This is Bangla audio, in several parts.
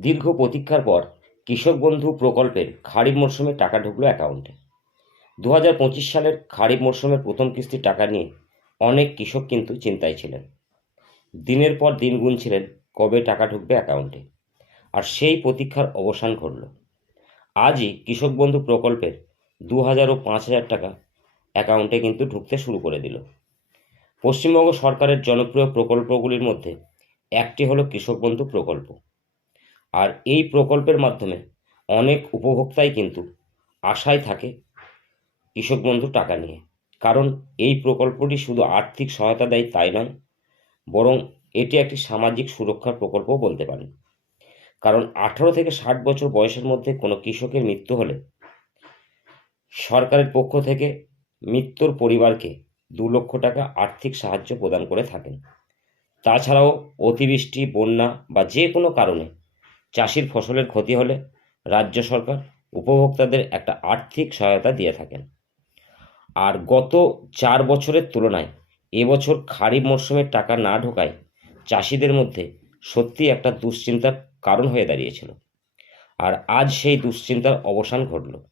দীর্ঘ প্রতীক্ষার পর কৃষক বন্ধু প্রকল্পের খারিফ মরশুমে টাকা ঢুকলো অ্যাকাউন্টে। দু হাজার পঁচিশ সালের খারিফ মরশুমের প্রথম কিস্তির টাকা নিয়ে অনেক কৃষক কিন্তু চিন্তায় ছিলেন। দিনের পর দিন গুনছিলেন কবে টাকা ঢুকবে অ্যাকাউন্টে। আর সেই প্রতীক্ষার অবসান ঘটল। আজই কৃষক বন্ধু প্রকল্পের দু হাজার ও পাঁচ হাজার টাকা অ্যাকাউন্টে কিন্তু ঢুকতে শুরু করে দিল। পশ্চিমবঙ্গ সরকারের জনপ্রিয় প্রকল্পগুলির মধ্যে একটি হলো কৃষক বন্ধু প্রকল্প। আর এই প্রকল্পের মাধ্যমে অনেক উপভোক্তাই কিন্তু আশায় থাকে কৃষক বন্ধু টাকা নিয়ে। কারণ এই প্রকল্পটি শুধু আর্থিক সহায়তা দেয় তাই নয়, বরং এটি একটি সামাজিক সুরক্ষার প্রকল্প বলতে পারেন। কারণ আঠারো থেকে ষাট বছর বয়সের মধ্যে কোনো কৃষকের মৃত্যু হলে সরকারের পক্ষ থেকে মৃত্যুর পরিবারকে দু লক্ষ টাকা আর্থিক সাহায্য প্রদান করে থাকেন। তাছাড়াও অতিবৃষ্টি, বন্যা বা যে কোনো কারণে চাষির ফসলের ক্ষতি হলে রাজ্য সরকার উপভোক্তাদের একটা আর্থিক সহায়তা দিয়ে থাকেন। আর গত চার বছরের তুলনায় এবছর খারিফ মরশুমের টাকা না ঢোকায় চাষিদের মধ্যে সত্যি একটা দুশ্চিন্তার কারণ হয়ে দাঁড়িয়েছিল। আর আজ সেই দুশ্চিন্তার অবসান ঘটল।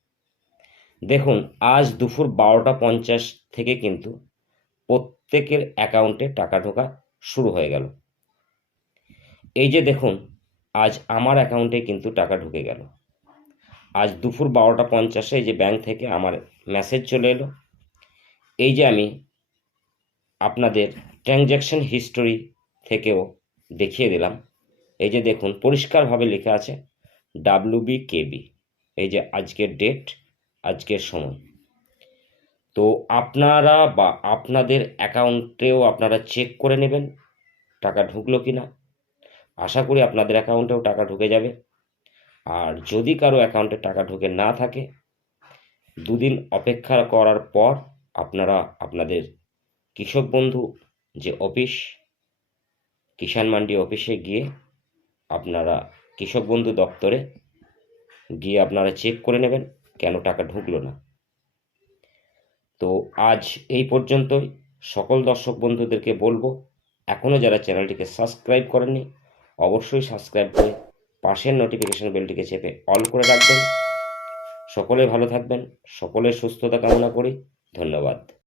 দেখুন, আজ দুপুর বারোটা পঞ্চাশ থেকে কিন্তু প্রত্যেকের অ্যাকাউন্টে টাকা ঢোকা শুরু হয়ে গেল। এই যে দেখুন আজ আমার অ্যাকাউন্টে কিন্তু টাকা ঢুকে গেল। আজ দুপুর বারোটা পঞ্চাশে এই যে ব্যাংক থেকে আমার মেসেজ চলে এলো। এই যে আমি আপনাদের ট্রানজ্যাকশন হিস্টোরি থেকেও দেখিয়ে দিলাম। এই যে দেখুন, পরিষ্কারভাবে লেখা আছে ডাব্লিউ বি কেবি এই যে আজকের ডেট আজকের সময়। তো আপনারা বা আপনাদের অ্যাকাউন্টেও আপনারা চেক করে নেবেন, টাকা ঢুকলো কি না আশা করি আপনাদের অ্যাকাউন্টেও টাকা ঢুকে যাবে। আর যদি কারও অ্যাকাউন্টে টাকা ঢুকে না থাকে, দুদিন অপেক্ষা করার পর আপনারা, আপনাদের কৃষক বন্ধু যে অফিস, কিষাণ মান্ডি অফিসে গিয়ে আপনারা কৃষক বন্ধু দপ্তরে গিয়ে আপনারা চেক করে নেবেন কেন টাকা ঢুকলো না। তো আজ এই পর্যন্তই। সকল দর্শক বন্ধুদেরকে বলব এখনও যারা চ্যানেলটিকে সাবস্ক্রাইব করেননি অবশ্যই সাবস্ক্রাইব করে পাশের নোটিফিকেশন বেলটিকে চেপে অল করে রাখবেন। সকলে ভালো থাকবেন, সকলের সুস্থতা কামনা করি, ধন্যবাদ।